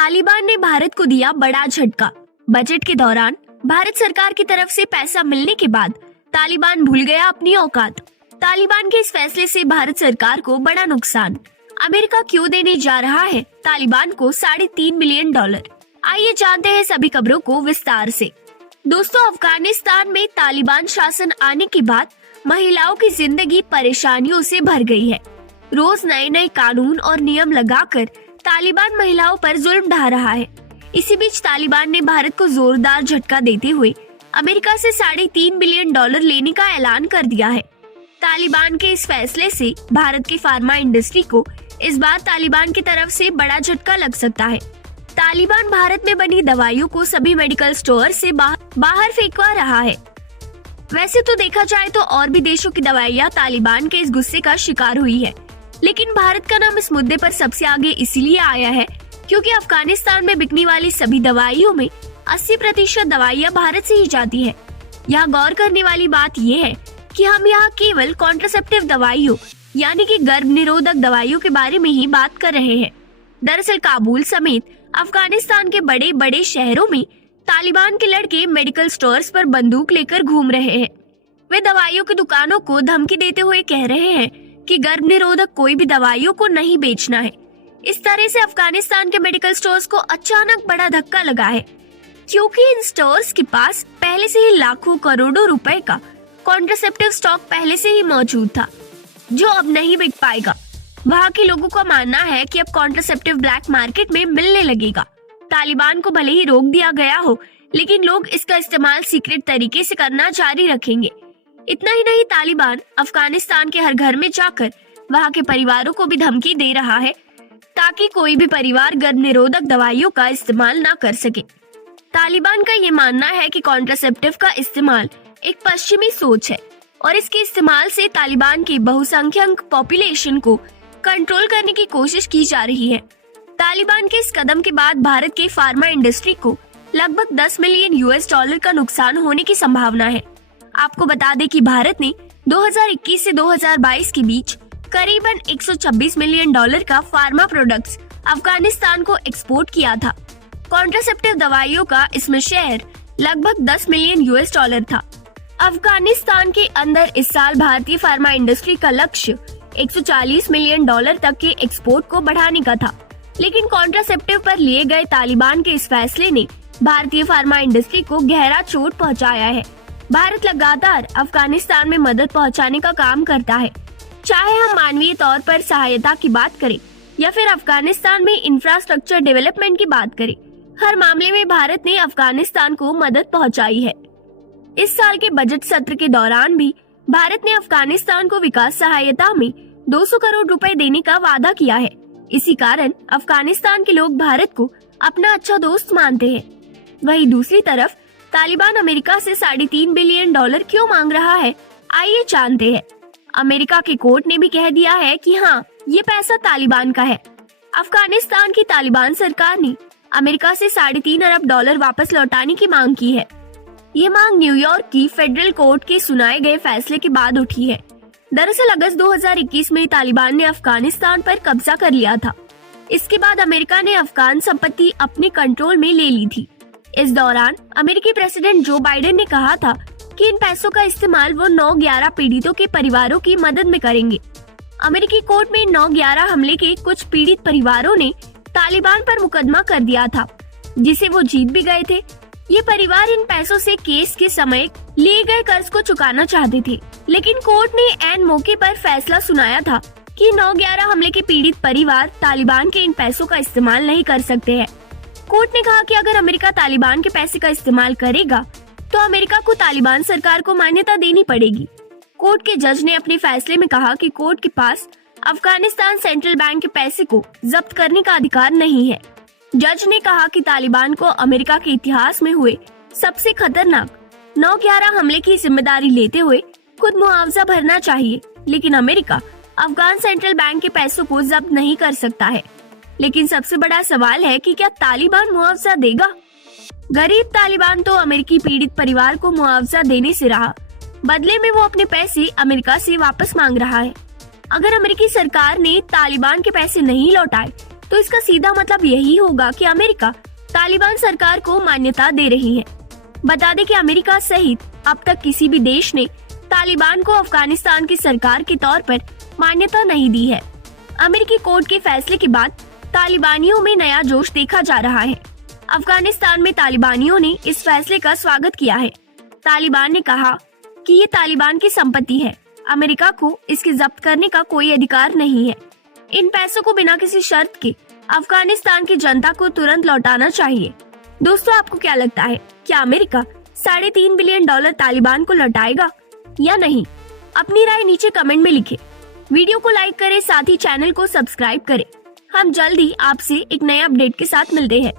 तालिबान ने भारत को दिया बड़ा झटका। बजट के दौरान भारत सरकार की तरफ से पैसा मिलने के बाद तालिबान भूल गया अपनी औकात। तालिबान के इस फैसले से भारत सरकार को बड़ा नुकसान। अमेरिका क्यों देने जा रहा है तालिबान को $3.5 बिलियन? आइए जानते हैं सभी खबरों को विस्तार से। दोस्तों, अफगानिस्तान में तालिबान शासन आने के बाद महिलाओं की जिंदगी परेशानियों से भर गई है। रोज नए नए कानून और नियम लगाकर तालिबान महिलाओं पर जुल्म ढा रहा है। इसी बीच तालिबान ने भारत को जोरदार झटका देते हुए अमेरिका से $3.5 बिलियन लेने का ऐलान कर दिया है। तालिबान के इस फैसले से भारत की फार्मा इंडस्ट्री को इस बार तालिबान की तरफ से बड़ा झटका लग सकता है। तालिबान भारत में बनी दवाइयों को सभी मेडिकल स्टोर से बाहर फेंकवा रहा है। वैसे तो देखा जाए तो और भी देशों की दवाइयां तालिबान के इस गुस्से का शिकार हुई है, लेकिन भारत का नाम इस मुद्दे पर सबसे आगे इसीलिए आया है क्योंकि अफगानिस्तान में बिकने वाली सभी दवाइयों में 80% दवाइयां भारत से ही जाती है। यहाँ गौर करने वाली बात यह है कि हम यहाँ केवल कॉन्ट्रासेप्टिव दवाइयों यानी कि गर्भ निरोधक दवाइयों के बारे में ही बात कर रहे हैं। दरअसल काबुल समेत अफगानिस्तान के बड़े बड़े शहरों में तालिबान के लड़के मेडिकल स्टोर्स पर बंदूक लेकर घूम रहे हैं। वे दवाइयों की दुकानों को धमकी देते हुए कह रहे हैं कि गर्भ निरोधक कोई भी दवाइयों को नहीं बेचना है। इस तरह से अफगानिस्तान के मेडिकल स्टोर्स को अचानक बड़ा धक्का लगा है, क्योंकि इन स्टोर्स के पास पहले से ही लाखों करोड़ों रुपए का कॉन्ट्रासेप्टिव स्टॉक पहले से ही मौजूद था, जो अब नहीं बिक पाएगा। वहाँ के लोगों का मानना है कि अब कॉन्ट्रासेप्टिव ब्लैक मार्केट में मिलने लगेगा। तालिबान को भले ही रोक दिया गया हो, लेकिन लोग इसका इस्तेमाल सीक्रेट तरीके से करना जारी रखेंगे। इतना ही नहीं, तालिबान अफगानिस्तान के हर घर में जाकर वहाँ के परिवारों को भी धमकी दे रहा है ताकि कोई भी परिवार गर्भ निरोधक दवाइयों का इस्तेमाल ना कर सके। तालिबान का ये मानना है कि कॉन्ट्रासेप्टिव का इस्तेमाल एक पश्चिमी सोच है और इसके इस्तेमाल से तालिबान की बहुसंख्यक पॉपुलेशन को कंट्रोल करने की कोशिश की जा रही है। तालिबान के इस कदम के बाद भारत के फार्मा इंडस्ट्री को लगभग $10 मिलियन का नुकसान होने की संभावना है। आपको बता दें कि भारत ने 2021 से 2022 के बीच करीबन $126 मिलियन का फार्मा प्रोडक्ट्स अफगानिस्तान को एक्सपोर्ट किया था। कॉन्ट्रासेप्टिव दवाइयों का इसमें शेयर लगभग $10 मिलियन था। अफगानिस्तान के अंदर इस साल भारतीय फार्मा इंडस्ट्री का लक्ष्य $140 मिलियन तक के एक्सपोर्ट को बढ़ाने का था, लेकिन कॉन्ट्रासेप्टिव पर लिए गए तालिबान के इस फैसले ने भारतीय फार्मा इंडस्ट्री को गहरा चोट पहुंचाया है। भारत लगातार अफगानिस्तान में मदद पहुंचाने का काम करता है, चाहे हम मानवीय तौर पर सहायता की बात करें या फिर अफगानिस्तान में इंफ्रास्ट्रक्चर डेवलपमेंट की बात करें। हर मामले में भारत ने अफगानिस्तान को मदद पहुंचाई है। इस साल के बजट सत्र के दौरान भी भारत ने अफगानिस्तान को विकास सहायता में 200 करोड़ रुपए देने का वादा किया है। इसी कारण अफगानिस्तान के लोग भारत को अपना अच्छा दोस्त मानते हैं। वहीं दूसरी तरफ तालिबान अमेरिका से $3.5 बिलियन क्यों मांग रहा है, आइए जानते हैं। अमेरिका के कोर्ट ने भी कह दिया है कि हाँ, ये पैसा तालिबान का है। अफगानिस्तान की तालिबान सरकार ने अमेरिका से $3.5 अरब वापस लौटाने की मांग की है। ये मांग न्यूयॉर्क की फेडरल कोर्ट के सुनाए गए फैसले के बाद उठी है। दरअसल अगस्त 2021 में तालिबान ने अफगानिस्तान पर कब्जा कर लिया था। इसके बाद अमेरिका ने अफगान संपत्ति अपने कंट्रोल में ले ली थी। इस दौरान अमेरिकी प्रेसिडेंट जो बाइडेन ने कहा था कि इन पैसों का इस्तेमाल वो 9/11 पीड़ितों के परिवारों की मदद में करेंगे। अमेरिकी कोर्ट में 9/11 हमले के कुछ पीड़ित परिवारों ने तालिबान पर मुकदमा कर दिया था, जिसे वो जीत भी गए थे। ये परिवार इन पैसों से केस के समय लिए गए कर्ज को चुकाना चाहते थे, लेकिन कोर्ट ने ऐन मौके पर फैसला सुनाया था कि 9/11 हमले के पीड़ित परिवार तालिबान के इन पैसों का इस्तेमाल नहीं कर सकते हैं। कोर्ट ने कहा कि अगर अमेरिका तालिबान के पैसे का इस्तेमाल करेगा तो अमेरिका को तालिबान सरकार को मान्यता देनी पड़ेगी। कोर्ट के जज ने अपने फैसले में कहा कि कोर्ट के पास अफगानिस्तान सेंट्रल बैंक के पैसे को जब्त करने का अधिकार नहीं है। जज ने कहा कि तालिबान को अमेरिका के इतिहास में हुए सबसे खतरनाक 9/11 हमले की जिम्मेदारी लेते हुए खुद मुआवजा भरना चाहिए, लेकिन अमेरिका अफगान सेंट्रल बैंक के पैसों को जब्त नहीं कर सकता है। लेकिन सबसे बड़ा सवाल है कि क्या तालिबान मुआवजा देगा? गरीब तालिबान तो अमेरिकी पीड़ित परिवार को मुआवजा देने से रहा, बदले में वो अपने पैसे अमेरिका से वापस मांग रहा है। अगर अमेरिकी सरकार ने तालिबान के पैसे नहीं लौटाए तो इसका सीधा मतलब यही होगा कि अमेरिका तालिबान सरकार को मान्यता दे रही है। बता दें कि अमेरिका सहित अब तक किसी भी देश ने तालिबान को अफगानिस्तान की सरकार के तौर पर मान्यता नहीं दी है। अमेरिकी कोर्ट के फैसले के बाद तालिबानियों में नया जोश देखा जा रहा है। अफगानिस्तान में तालिबानियों ने इस फैसले का स्वागत किया है। तालिबान ने कहा कि ये तालिबान की संपत्ति है, अमेरिका को इसकी जब्त करने का कोई अधिकार नहीं है। इन पैसों को बिना किसी शर्त के अफगानिस्तान की जनता को तुरंत लौटाना चाहिए। दोस्तों, आपको क्या लगता है, क्या अमेरिका $3.5 बिलियन तालिबान को लौटाएगा या नहीं? अपनी राय नीचे कमेंट में लिखें। वीडियो को लाइक करें, साथ ही चैनल को सब्सक्राइब करें। हम जल्द ही आपसे एक नए अपडेट के साथ मिलते हैं।